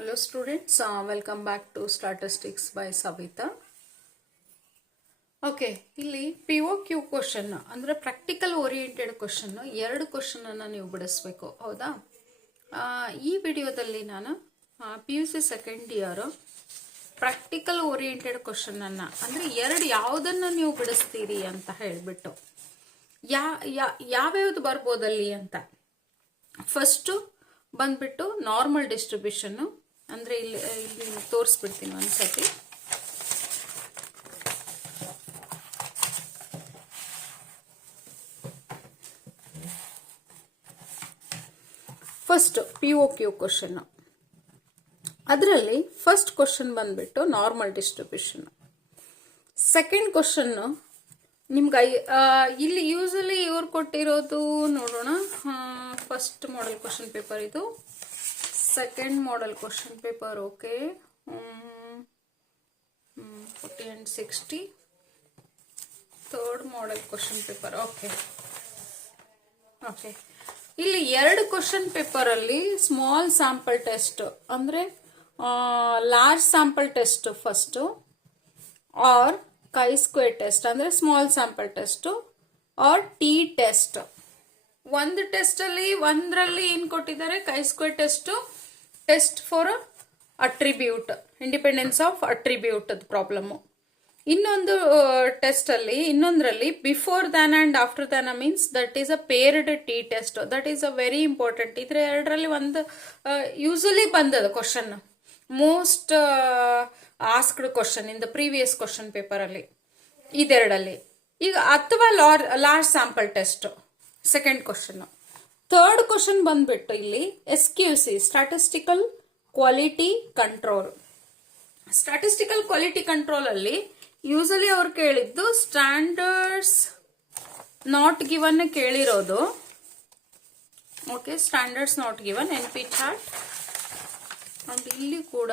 Hello students, welcome back to Statistics by Savita. Okay, ಇಲ್ಲಿ P O Q question ಅಂದರೆ practical oriented question, ಎರಡು ಕ್ವಶನನ್ನು ನೀವು ಬಿಡಿಸ್ಬೇಕು. ಹೌದಾ? ಈ ವಿಡಿಯೋದಲ್ಲಿ ನಾನು P U C second year practical oriented ಕ್ವಶನನ್ನು ಅಂದರೆ ಎರಡು ಯಾವುದನ್ನು ನೀವು ಬಿಡಿಸ್ತೀರಿ ಅಂತ ಹೇಳಿಬಿಟ್ಟು ಯಾವ್ಯಾವ್ದು ಬರ್ಬೋದಲ್ಲಿ ಅಂತ. ಫಸ್ಟು ಬಂದ್ಬಿಟ್ಟು ನಾರ್ಮಲ್ ಡಿಸ್ಟ್ರಿಬ್ಯೂಷನ್ನು, ಅಂದರೆ ಇಲ್ಲಿ ತೋರಿಸ್ಬಿಡ್ತೀನಿ ಒಂದ್ಸತಿ. First P O Q question, ಅದರಲ್ಲಿ ಫಸ್ಟ್ ಕ್ವಶನ್ ಬಂದ್ಬಿಟ್ಟು ನಾರ್ಮಲ್ ಡಿಸ್ಟ್ರಿಬ್ಯೂಷನ್. ಸೆಕೆಂಡ್ ಕ್ವಶನ್ ನಿಮ್ಗೆ ಇಲ್ಲಿ ಯೂಸಲಿ ಇವ್ರು ಕೊಟ್ಟಿರೋದು ನೋಡೋಣ. ಫಸ್ಟ್ ಮಾಡೆಲ್ ಕ್ವಶನ್ ಪೇಪರ್ ಇದು, second model question paper. Okay, 40 and 60. Third model question paper. Okay, ಇಲ್ಲಿ ಎರಡು ಕ್ವಶನ್ ಪೇಪರ್ ಅಲ್ಲಿ ಸ್ಮಾಲ್ ಸ್ಯಾಂಪಲ್ ಟೆಸ್ಟ್ ಅಂದ್ರೆ large sample test first, or chi square test ಅಂದ್ರೆ small sample test, or t test. ಒಂದು test ಅಲ್ಲಿ ಒಂದರಲ್ಲಿ ಏನ್ ಕೊಟ್ಟಿದ್ದಾರೆ, chi square test for attribute, independence of attribute problem. ಇನ್ನೊಂದು ಟೆಸ್ಟ್ ಅಲ್ಲಿ ಇನ್ನೊಂದರಲ್ಲಿ before than and after than means that is a paired T test. That is a very important. ಇದ್ರ ಎರಡರಲ್ಲಿ ಒಂದು ಯೂಸಲಿ ಬಂದದ question, most asked question in the previous question paper ಅಲ್ಲಿ ಇದೆರಡಲ್ಲಿ. ಈಗ ಅಥವಾ large sample test second question. Third question ಬಂದ್ಬಿಟ್ಟು ಇಲ್ಲಿ SQC, statistical quality control. Statistical quality control ಅಲ್ಲಿ ಯೂಸಲಿ ಅವ್ರು ಕೇಳಿದ್ದು ಸ್ಟ್ಯಾಂಡರ್ಡ್ಸ್ ನಾಟ್ ಗಿವನ್ ಕೇಳಿರೋದು. Okay, standards not given, NP chart. And ಇಲ್ಲಿ ಕೂಡ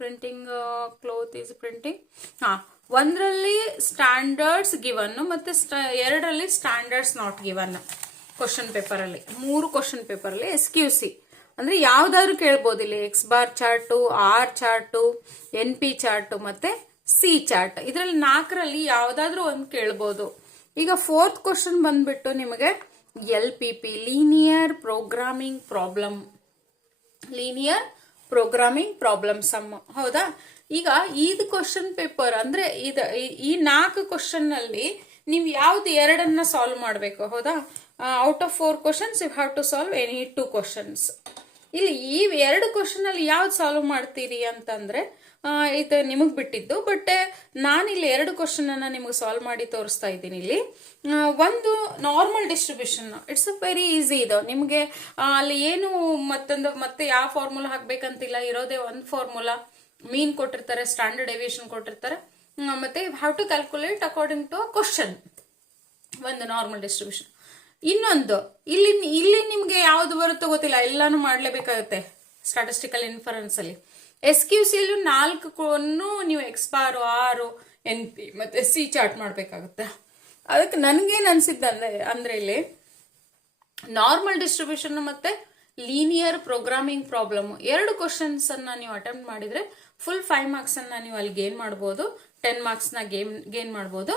ಪ್ರಿಂಟಿಂಗ್ ಕ್ಲೋತ್ ಈಸ್ ಪ್ರಿಂಟಿಂಗ್. ಒಂದರಲ್ಲಿ ಸ್ಟ್ಯಾಂಡರ್ಡ್ಸ್ ಗಿವನ್ ಮತ್ತೆ ಎರಡರಲ್ಲಿ standards not given question paper ಅಲ್ಲಿ. ಮೂರು ಕ್ವಶನ್ ಪೇಪರ್ ಅಲ್ಲಿ SQC ಅಂದ್ರೆ ಯಾವ್ದಾದ್ರು ಕೇಳ್ಬೋದು. ಇಲ್ಲಿ x bar chart, or chart, NP chart ಮತ್ತೆ C ಚಾರ್ಟ್. ಇದರಲ್ಲಿ ನಾಲ್ಕರಲ್ಲಿ ಯಾವ್ದಾದ್ರು ಒಂದು ಕೇಳ್ಬೋದು. ಈಗ ಫೋರ್ತ್ ಕ್ವಶನ್ ಬಂದ್ಬಿಟ್ಟು ನಿಮಗೆ LPP, linear programming problem sum. ಹೌದಾ? ಈಗ ಇದು ಕ್ವಶನ್ ಪೇಪರ್ ಅಂದ್ರೆ ಈ ನಾಲ್ಕು ಕ್ವಶನ್ ಅಲ್ಲಿ ನೀವು ಯಾವ್ದು ಎರಡನ್ನ ಸಾಲ್ವ್ ಮಾಡಬೇಕು. ಹೌದಾ? Out of 4 questions you have to solve any 2 questions. ಇಲ್ಲಿ ಈ ಎರಡು ಕ್ವಶನ್ ಅಲ್ಲಿ ಯಾವ್ದು ಸಾಲ್ವ್ ಮಾಡ್ತೀರಿ ಅಂತಂದ್ರೆ ಇದು ನಿಮಗ್ ಬಿಟ್ಟಿದ್ದು. ಬಟ್ ನಾನಿಲ್ಲಿ ಎರಡು ಕ್ವಶನ್ ಅನ್ನ ನಿಮಗೆ ಸಾಲ್ವ್ ಮಾಡಿ ತೋರಿಸ್ತಾ ಇದ್ದೀನಿ. ಇಲ್ಲಿ ಒಂದು normal distribution, it's a very easy. ಇದು ನಿಮ್ಗೆ ಅಲ್ಲಿ ಏನು ಮತ್ತೆ ಯಾವ ಫಾರ್ಮುಲಾ ಹಾಕ್ಬೇಕಂತಿಲ್ಲ, ಇರೋದೇ ಒಂದು ಫಾರ್ಮುಲಾ. ಮೀನ್ ಕೊಟ್ಟಿರ್ತಾರೆ, ಸ್ಟ್ಯಾಂಡರ್ಡ್ ಡೆವಿಯೇಷನ್ ಕೊಟ್ಟಿರ್ತಾರೆ, ಮತ್ತೆ have to calculate according to question. ಒಂದು ನಾರ್ಮಲ್ ಡಿಸ್ಟ್ರಿಬ್ಯೂಷನ್. ಇನ್ನೊಂದು ಇಲ್ಲಿ ನಿಮ್ಗೆ ಯಾವ್ದು ಬರುತ್ತೋ ಗೊತ್ತಿಲ್ಲ, ಎಲ್ಲಾನು ಮಾಡ್ಲೇಬೇಕಾಗುತ್ತೆ ಸ್ಟಾಟಿಸ್ಟಿಕಲ್ ಇನ್ಫರೆನ್ಸ್ ಅಲ್ಲಿ. SQC ಅಲ್ಲಿ 4 ನೀವು ಎಕ್ಸ್ ಬಾರ್, ಆರ್, NP ಮತ್ತೆ C ಚಾರ್ಟ್ ಮಾಡ್ಬೇಕಾಗುತ್ತೆ. ಅದಕ್ಕೆ ನನ್ಗೇನ್ ಅಂದ್ರೆ ಇಲ್ಲಿ ನಾರ್ಮಲ್ ಡಿಸ್ಟ್ರಿಬ್ಯೂಷನ್ ಮತ್ತೆ ಲೀನಿಯರ್ ಪ್ರೋಗ್ರಾಮಿಂಗ್ ಪ್ರಾಬ್ಲಮ್ ಎರಡು ಕ್ವಶನ್ಸ್ ಅನ್ನ ನೀವು ಅಟೆಂಪ್ಟ್ ಮಾಡಿದ್ರೆ ಫುಲ್ 5 ಮಾರ್ಕ್ಸ್ ಅನ್ನ ನೀವು ಅಲ್ಲಿ ಗೇನ್ ಮಾಡಬಹುದು, 10 ಮಾರ್ಕ್ಸ್ ನ ಗೇನ್ ಮಾಡಬಹುದು.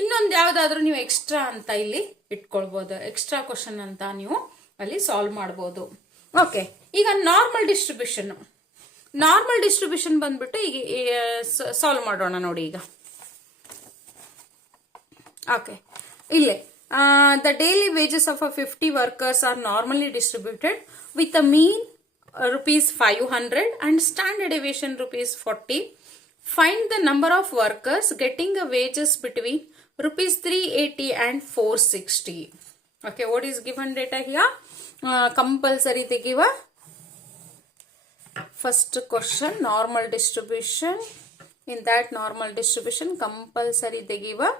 ಇನ್ನೊಂದು ಯಾವ್ದಾದ್ರು ನೀವು ಎಕ್ಸ್ಟ್ರಾ ಅಂತ ಇಲ್ಲಿ ಇಟ್ಕೊಳ್ಬಹುದು, ಎಕ್ಸ್ಟ್ರಾ ಕ್ವಶನ್ ಅಂತ ನೀವು ಅಲ್ಲಿ ಸಾಲ್ವ್ ಮಾಡಬಹುದು. ಓಕೆ, ಈಗ ನಾರ್ಮಲ್ ಡಿಸ್ಟ್ರಿಬ್ಯೂಷನ್ ಬಂದ್ಬಿಟ್ಟು ಈಗ ಸಾಲ್ವ್ ಮಾಡೋಣ ನೋಡಿ. ಈಗ ಓಕೆ, ಇಲ್ಲೇ the daily wages of 50 workers R normally distributed with a mean ₹500 and standard deviation ₹40. Find the number of workers getting a wages between ₹380 and ₹460. Okay, what is given data here? Compulsory they give a first question normal distribution. In that normal distribution compulsory they give a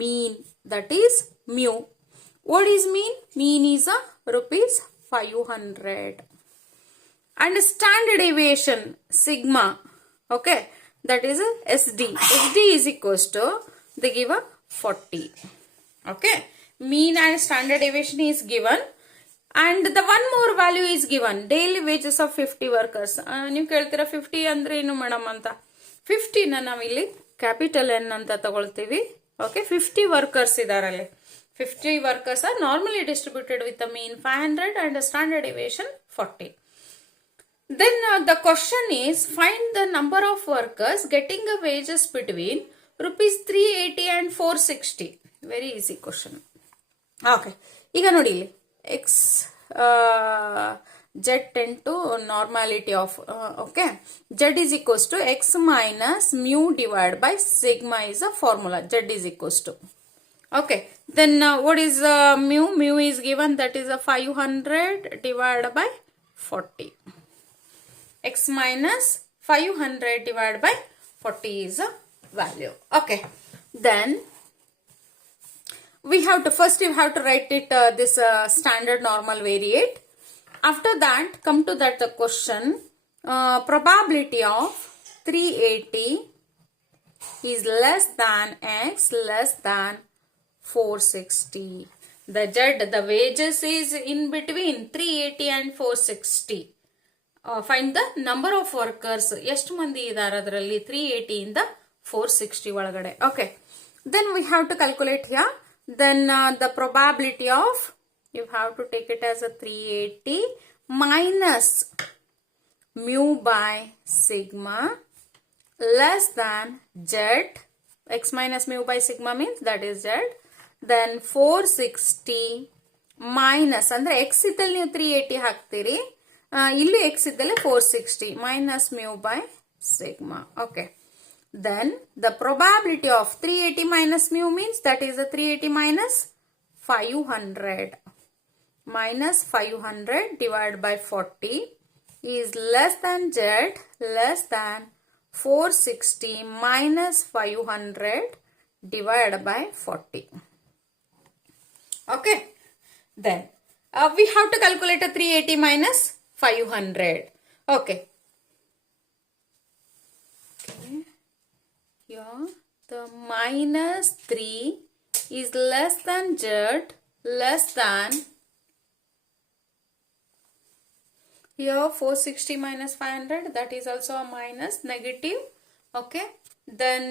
mean, that is mu. What is mean? Mean is a ₹500 and standard deviation sigma. Okay, that is a SD. SD is equals to they give a 40. Okay, mean and standard deviation is given. and the one more value is given, daily wages of 50 workers. ನೀವು ಕೇಳ್ತೀರಾ 50 ಅಂದ್ರೆ ಏನು madam ಅಂತ. 50ನ ನಾವಿಲ್ಲಿ capital N ಅಂತ ತಗೊಳ್ತೀವಿ. Okay, 50 workers ಇದಾರಲ್ಲಿ. 50 workers are normally distributed with a mean 500 and a standard deviation 40. Then the question is, find the number of workers getting a wages between rupees 380 and 460. Very easy question. Okay, ಈಗ ನೋಡಿ ಇಲ್ಲಿ x z tend to normality of okay, z is equals to x minus mu divided by sigma is a formula. Z is equals to, okay, then what is mu? Mu is given, that is a 500 divided by 40. X minus 500 divided by 40 is a value. Okay, then we have to first you have to write it this standard normal variate. After that, come to that the question, probability of 380 is less than x less than 460. The z, the wages is in between 380 and 460. Find the number of workers. ಎಷ್ಟು ಮಂದಿ ಇದ್ದಾರೆ ಅದರಲ್ಲಿ 380 ಇಂದ 460 ಒಳಗಡೆ. Okay, then we have to calculate here. Then the probability of, you have to take it as a 380 minus mu by sigma less than z. X minus mu by sigma means that is z. Then 460 minus, ಅಂದ್ರೆ x ಇದ್ದಲ್ಲಿ ನೀವು 380 ಹಾಕ್ತೀರಿ, ಇಲ್ಲಿ x ಇದ್ದಲ್ಲಿ 460 minus mu by sigma. Okay, then the probability of 380 minus mu means that is a 380 minus 500 minus 500 divided by 40 is less than z less than 460 minus 500 divided by 40. Okay, then we have to calculate a 380 minus 500. Okay, here the minus 3 is less than z less than, here 460 minus 500, that is also a minus, negative. Okay, then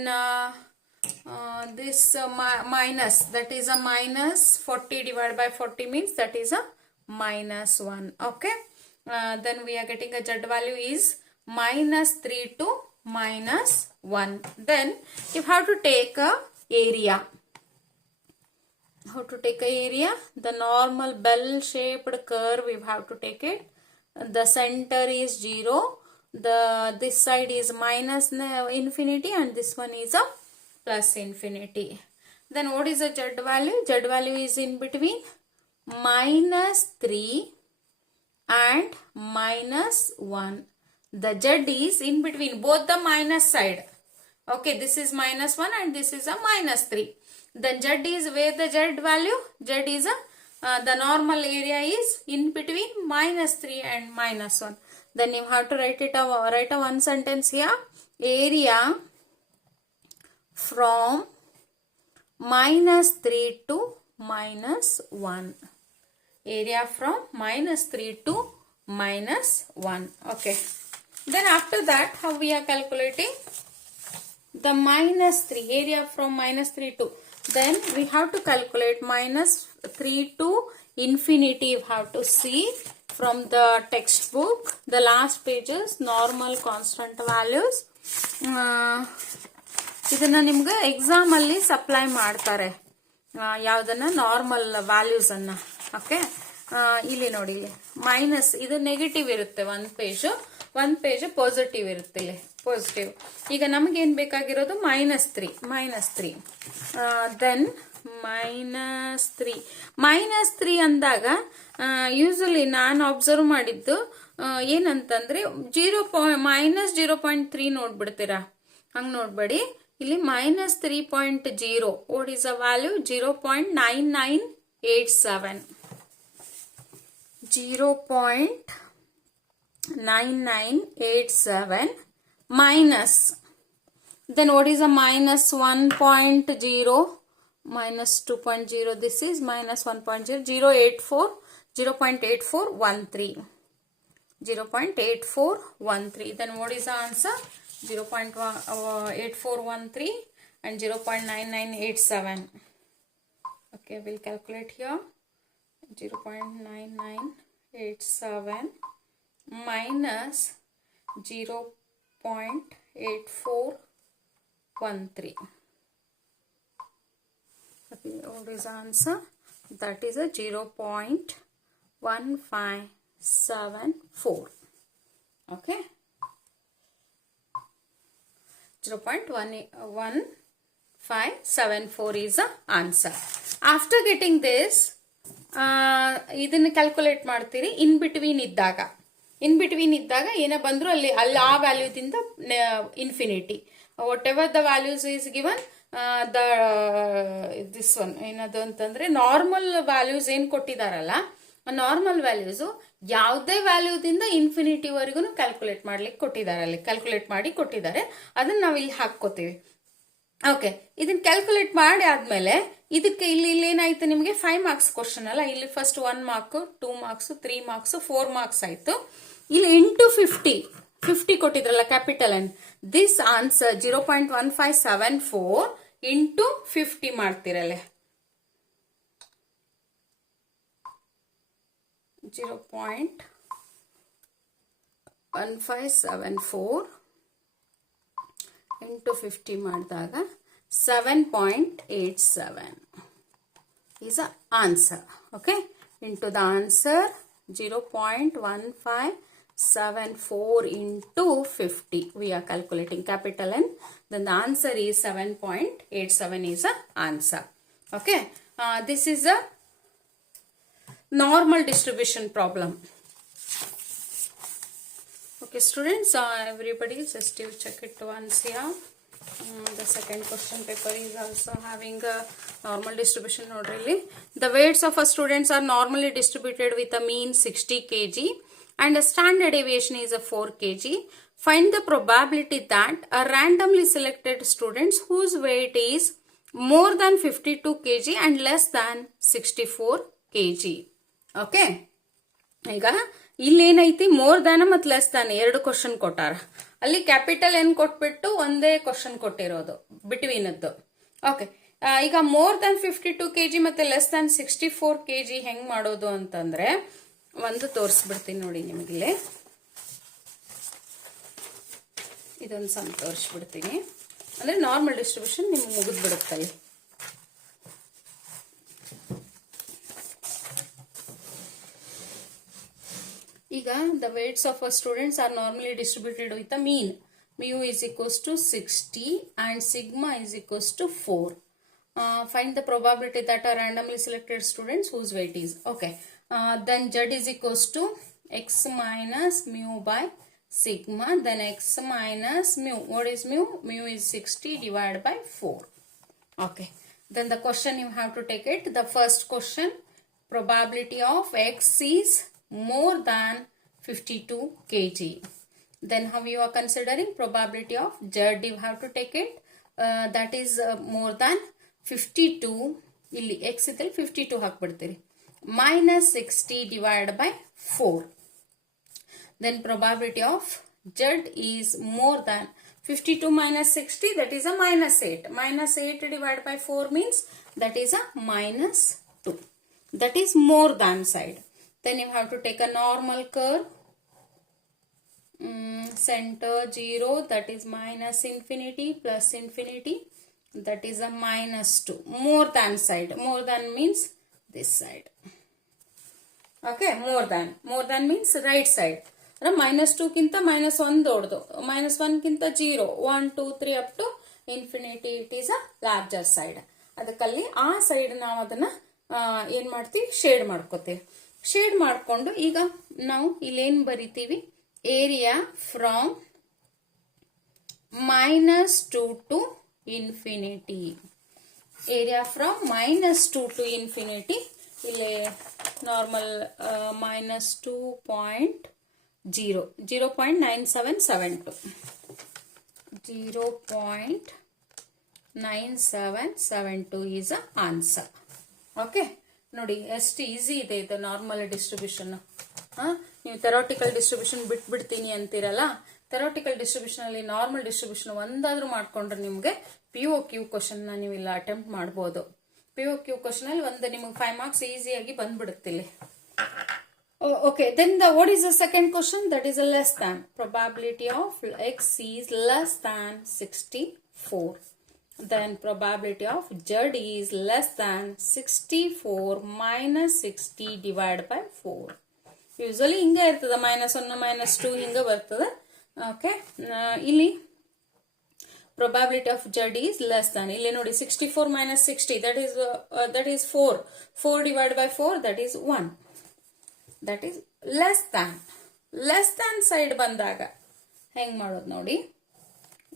this minus, that is a minus 40 divided by 40 means that is a minus 1. Okay, then we are getting a z value is minus 3 to minus 1. Then you have to take a area. How to take a area? The normal bell shaped curve, we have to take it. The center is 0. This side is minus infinity and this one is a plus infinity. Then what is the z value? Z value is in between minus 3 and minus 1. The z is in between both the minus side. Okay, this is minus 1 and this is a minus 3. Then z is where the z value? Z is a the normal area is in between minus 3 and minus 1. Then you have to write a one sentence here. Area from minus 3 to minus 1. Area from minus 3 to minus 1. Okay. Then after that, how we are calculating? The minus 3, area from minus 3 to. Then we have to calculate minus 3 to infinity. You have to see from the textbook, the last pages, normal constant values. ಇದನ್ನ ನಿಮ್ಗೆ exam ಅಲ್ಲಿ supply ಮಾಡ್ತಾರೆ, ಯಾವ್ದನ್ನ normal values ಅನ್ನ. Okay, ಇಲ್ಲಿ ನೋಡಿ, ಇಲ್ಲಿ minus, ಇದು ನೆಗೆಟಿವ್ ಇರುತ್ತೆ ಒಂದು ಪೇಜ್ ಪಾಸಿಟಿವ್ ಇರುತ್ತೆ. ಇಲ್ಲಿ ಪಾಸಿಟಿವ್. ಈಗ ನಮ್ಗೆ ಏನ್ ಬೇಕಾಗಿರೋದು ಮೈನಸ್ 3. ದೆನ್ ಮೈನಸ್ 3 ಅಂದಾಗ ಯೂಸಲಿ ನಾನು ಅಬ್ಸರ್ವ್ ಮಾಡಿದ್ದು ಏನಂತಂದ್ರೆ ಮೈನಸ್ 0.3 ನೋಡ್ಬಿಡ್ತೀರಾ, ಹಂಗ್ ನೋಡ್ಬೇಡಿ. ಇಲ್ಲಿ minus 3.0, what is a value? 0.9987. 0.9987 minus, then what is a minus 1.0, minus 2.0, this is minus 1.0, 0.84, 0.8413. 0.8413. Then what is the answer? 0.8413 and 0.9987. Okay, we'll calculate here. 0.9987 minus 0.8413. Okay, what is the answer? That is a 0.1574. Okay, 0.1574 is the answer. After getting this, ಇದನ್ನು calculate ಮಾಡ್ತೀರಿ in between ಇದ್ದಾಗ ಏನೇ ಬಂದರೂ ಅಲ್ಲಿ ಆ ವ್ಯಾಲ್ಯೂದಿಂದ infinity, whatever the values is given, this one ಏನದು ಅಂತಂದ್ರೆ ನಾರ್ಮಲ್ ವ್ಯಾಲ್ಯೂಸ್ ಏನು ಕೊಟ್ಟಿದಾರಲ್ಲ, ನಾರ್ಮಲ್ ವ್ಯಾಲ್ಯೂಸು ಯಾವುದೇ ವ್ಯಾಲ್ಯೂದಿಂದ ಇನ್ಫಿನಿಟಿವರೆಗೂ ಕ್ಯಾಲ್ಕುಲೇಟ್ ಮಾಡ್ಲಿಕ್ಕೆ ಕೊಟ್ಟಿದ್ದಾರೆ, ಅಲ್ಲಿ ಕ್ಯಾಲ್ಕುಲೇಟ್ ಮಾಡಿ ಕೊಟ್ಟಿದ್ದಾರೆ, ಅದನ್ನ ನಾವು ಇಲ್ಲಿ ಹಾಕ್ಕೋತೀವಿ. ಓಕೆ, ಇದನ್ನ ಕ್ಯಾಲ್ಕುಲೇಟ್ ಮಾಡಿ ಆದ್ಮೇಲೆ ಇದಕ್ಕೆ ಇಲ್ಲಿ ಏನಾಯ್ತು, ನಿಮಗೆ 5 ಮಾರ್ಕ್ಸ್ ಕ್ವಶನ್ ಅಲ್ಲ, ಇಲ್ಲಿ first 1 mark, 2 marks, 3 marks, 4 marks ಆಯ್ತು. ಇಲ್ಲಿ ಇಂಟು 50 ಕೊಟ್ಟಿದ್ರಲ್ಲ capital N, this answer 0.1574 into 50 ಮಾಡ್ತಿರಲ್ಲೇ, 0.1574 ಇಂಟು 50 ಮಾಡಿದಾಗ 7.87 is the answer. Okay, into the answer 0.1574 into 50 we are calculating capital N, then the answer is 7.87 is the answer. Okay, this is a normal distribution problem. Okay students, everybody just you check it once here. The second question paper is also having a normal distribution. Really, the weights of our students are normally distributed with a mean 60 kg and a standard deviation is a 4 kg. Find the probability that a randomly selected students whose weight is more than 52 kg and less than 64 kg. Okay, ಈಗ ಇಲ್ಲೇನೈತಿ, more than ಮತ್ತು less than 2 question ಕೊಟ್ಟಾರ, ಅಲ್ಲಿ capital N ಕೊಟ್ಬಿಟ್ಟು ಒಂದೇ question ಕೊಟ್ಟಿರೋದು between ಅದ್ದು. Okay, ಈಗ more than 52 kg ಮತ್ತೆ ಲೆಸ್ ದ್ಯಾನ್ 64 kg ಹೆಂಗ್ ಮಾಡೋದು ಅಂತಂದ್ರೆ ಒಂದು ತೋರಿಸ್ಬಿಡ್ತೀನಿ ನೋಡಿ ನಿಮಗಿಲ್ಲಿ, ಇದೊಂದು ಸಣ್ಣ ತೋರಿಸ್ಬಿಡ್ತೀನಿ, ಅಂದ್ರೆ ನಾರ್ಮಲ್ ಡಿಸ್ಟ್ರಿಬ್ಯೂಷನ್ ನಿಮ್ಗೆ ಮುಗಿದ್ಬಿಡುತ್ತಲ್ಲಿ. ಈಗ the weights of our students are normally distributed with a mean. Mu is equals to 60 and sigma is equals to 4. Find the probability that are randomly selected students whose weight is. Okay, then Z is equals to x minus mu by sigma, then x minus mu. What is mu? Mu is 60 divided by 4. Okay, then the question you have to take it. The first question, probability of x is more than 52 kg. Then how you are considering probability of Z, you have to take it, that is more than 52, ಇಲ್ಲಿ x ಇದ್ದಲ್ಲಿ 52 ಹಾಕ್ಬಿಡ್ತೀರಿ, minus 60 divided by 4. Then probability of Z is more than 52 minus 60, that is a minus 8. Minus 8 divided by 4 means that is a minus 2. That is more than side. Then you have to take a normal curve, center 0, that is minus infinity plus infinity, that is a minus 2. More than side, more than means this side. Okay, more than means right side. Minus 2 kinta minus 1 ದೊಡ್ಡದು, minus 1 ಕಿಂತ 0, 1 2 3 up to infinity, it is a larger side. ಅದಕ್ಕಲ್ಲಿ ಆ side ನಾವು ಅದನ್ನ ಏನ್ ಮಾಡ್ತೀವಿ, shade ಮಾಡ್ಕೋತೀವಿ. Shade ಮಾಡಿಕೊಂಡು ಈಗ ನಾವು ಇಲ್ಲೇನು ಬರಿತೀವಿ, area from -2 to infinity. Area from -2 to infinity, ಇಲ್ಲಿ normal -2.0, 0.9772, 0.9772 is the answer. Okay, ನೋಡಿ ಎಷ್ಟು ಈಸಿ ಇದೆ ಇದು ನಾರ್ಮಲ್ ಡಿಸ್ಟ್ರಿಬ್ಯೂಷನ್. ನೀವು ಥೆರಾಟಿಕಲ್ ಡಿಸ್ಟ್ರಿಬ್ಯೂಷನ್ ಬಿಟ್ಬಿಡ್ತೀನಿ ಅಂತೀರಲ್ಲ, ಥೆರಾಟಿಕಲ್ ಡಿಸ್ಟ್ರಿಬ್ಯೂಷನ್ ಅಲ್ಲಿ ನಾರ್ಮಲ್ ಡಿಸ್ಟ್ರಿಬ್ಯೂಷನ್ ಒಂದಾದ್ರೂ ಮಾಡ್ಕೊಂಡ್ರೆ ನಿಮಗೆ POQ ಕ್ವಶನ್ ನೀವು ಇಲ್ಲ ಅಟೆಂಪ್ಟ್ ಮಾಡ್ಬೋದು. POQ ಕ್ವಶನ್ ಅಲ್ಲಿ ಒಂದು ನಿಮಗೆ 5 ಮಾರ್ಕ್ಸ್ ಈಸಿಯಾಗಿ ಬಂದ್ಬಿಡುತ್ತಿಲ್ಲ. Okay, then what is the second question? That is a less than. Probability of x is less than 64. Then probability of z is less than 64 minus 60 divided by 4. Usually ಹಿಂಗೆ ಇರ್ತದೆ, -1 -2 ಹಿಂಗೆ ಬರ್ತದೆ. Okay, ಇಲ್ಲಿ probability of z is less than, ಇಲ್ಲಿ ನೋಡಿ 64 minus 60 that is 4. 4 divided by 4 that is 1. That is less than side ಬಂದಾಗ ಹೆಂಗ್ ಮಾಡೋದು ನೋಡಿ.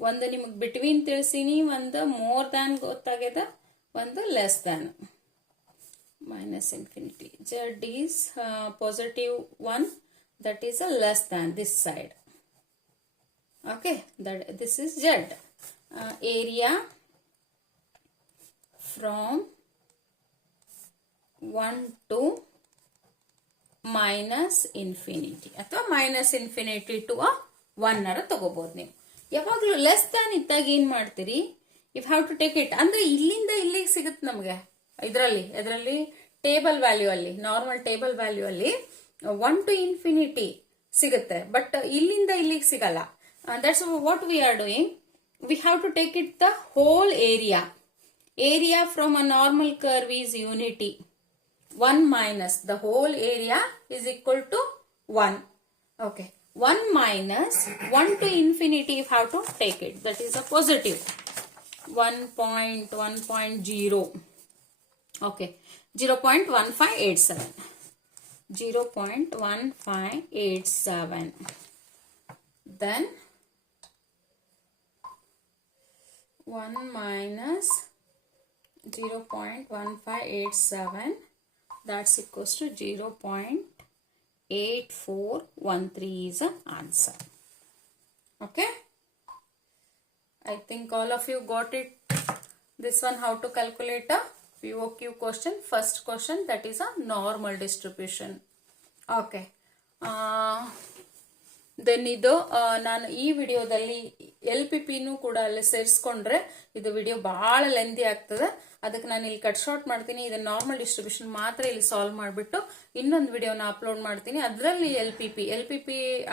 ಒಂದು ನಿಮಗೆ ಬಿಟ್ವೀನ್ ತಿಳಿಸೀನಿ, ಒಂದು ಮೋರ್ ದ್ಯಾನ್ ಗೊತ್ತಾಗ್ಯದ, ಒಂದು less than. -infinity. Z is +1, that is a less than this side. Okay, this is Z. Area from 1 to -infinity ಅಥವಾ -infinity to 1 ಅರ ತಗೋಬಹುದು. ನೀವು ಯಾವಾಗಲೂ ಲೆಸ್ ದ್ಯಾನ್ ಇದ್ದಾಗ ಏನ್ ಮಾಡ್ತೀರಿ, if have to take it ಅಂದ್ರೆ ಇಲ್ಲಿಂದ ಇಲ್ಲಿಗೆ ಸಿಗುತ್ತೆ ನಮಗೆ. ಇದರಲ್ಲಿ ಟೇಬಲ್ ವ್ಯಾಲ್ಯೂ ಅಲ್ಲಿ, ನಾರ್ಮಲ್ ಟೇಬಲ್ ವ್ಯಾಲ್ಯೂ ಅಲ್ಲಿ 1 to infinity ಸಿಗುತ್ತೆ, ಬಟ್ ಇಲ್ಲಿಂದ ಇಲ್ಲಿಗೆ ಸಿಗಲ್ಲ. That's what we are doing. We have to take it the whole area from a normal curve is unity. 1 minus the whole area is equal to 1. Okay, 1 minus 1 to infinity you have to take it, that is a positive 1.1.0. Okay, 0.1587. 0.1587. Then 1 minus 0.1587, that's equals to 0.8413 is the answer. Okay, I think all of you got it. This one, how to calculate a POQ question. First question, that is a normal distribution. Okay, then ಇದು ನಾನು ಈ ವಿಡಿಯೋದಲ್ಲಿ LPPನೂ ಕೂಡ ಅಲ್ಲಿ ಸೇರಿಸ್ಕೊಂಡ್ರೆ ಇದು video ಬಹಳ lengthy ಆಗ್ತದೆ. ಅದಕ್ಕೆ ನಾನು ಇಲ್ಲಿ ಕಟ್ ಶಾರ್ಟ್ ಮಾಡ್ತೀನಿ. ಇದನ್ನ ನಾರ್ಮಲ್ ಡಿಸ್ಟ್ರಿಬ್ಯೂಷನ್ ಮಾತ್ರ ಇಲ್ಲಿ ಸಾಲ್ವ್ ಮಾಡಿಬಿಟ್ಟು ಇನ್ನೊಂದು ವಿಡಿಯೋನ ಅಪ್ಲೋಡ್ ಮಾಡ್ತೀನಿ. ಅದರಲ್ಲಿ LPP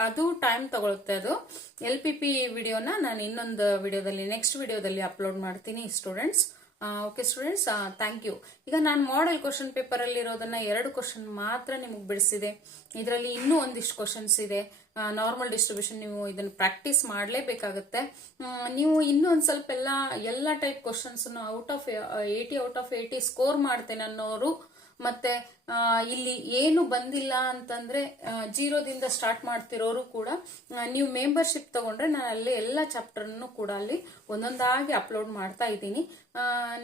ಅದು ಟೈಮ್ ತಗೊಳುತ್ತೆ. ಅದು LPP ವಿಡಿಯೋನ ನಾನು ಇನ್ನೊಂದು ವಿಡಿಯೋದಲ್ಲಿ, ನೆಕ್ಸ್ಟ್ ವಿಡಿಯೋದಲ್ಲಿ ಅಪ್ಲೋಡ್ ಮಾಡ್ತೀನಿ students. Okay students, thank you. ಈಗ ನಾನು ಮಾಡೆಲ್ ಕ್ವಶನ್ ಪೇಪರ್ ಅಲ್ಲಿ ಇರೋದನ್ನ 2 ಕ್ವಶನ್ ಮಾತ್ರ ನಿಮಗೆ ಬಿಡಿಸಿದೆ. ಇದರಲ್ಲಿ ಇನ್ನೂ ಒಂದಿಷ್ಟು ಕ್ವಶನ್ಸ್ ಇದೆ. ನಾರ್ಮಲ್ ಡಿಸ್ಟ್ರಿಬ್ಯೂಷನ್ ನೀವು ಇದನ್ನ ಪ್ರಾಕ್ಟೀಸ್ ಮಾಡಲೇಬೇಕಾಗುತ್ತೆ. ನೀವು ಇನ್ನೂ ಒಂದು ಸ್ವಲ್ಪ ಎಲ್ಲ type questions out of 80 score ಮಾಡ್ತೇನೆ ಅನ್ನೋರು, ಮತ್ತೆ ಇಲ್ಲಿ ಏನು ಬಂದಿಲ್ಲ ಅಂತಂದ್ರೆ 0ದಿಂದ ಸ್ಟಾರ್ಟ್ ಮಾಡ್ತಿರೋರು ಕೂಡ ನೀವು ಮೆಂಬರ್ಶಿಪ್ ತಗೊಂಡ್ರೆ ನಾನು ಅಲ್ಲಿ ಎಲ್ಲ ಚಾಪ್ಟರ್ನು ಕೂಡ ಅಲ್ಲಿ ಒಂದೊಂದಾಗಿ ಅಪ್ಲೋಡ್ ಮಾಡ್ತಾ ಇದ್ದೀನಿ.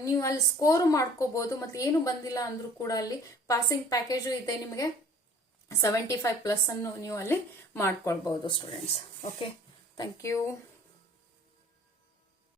ನೀವು ಅಲ್ಲಿ ಸ್ಕೋರ್ ಮಾಡ್ಕೋಬಹುದು. ಮತ್ತೆ ಏನು ಬಂದಿಲ್ಲ ಅಂದ್ರೂ ಕೂಡ ಅಲ್ಲಿ ಪಾಸಿಂಗ್ ಪ್ಯಾಕೇಜು ಇದೆ ನಿಮಗೆ. 75+ ಅನ್ನು ನೀವು ಅಲ್ಲಿ ಮಾಡ್ಕೊಳ್ಬಹುದು ಸ್ಟೂಡೆಂಟ್ಸ್. Okay, thank you.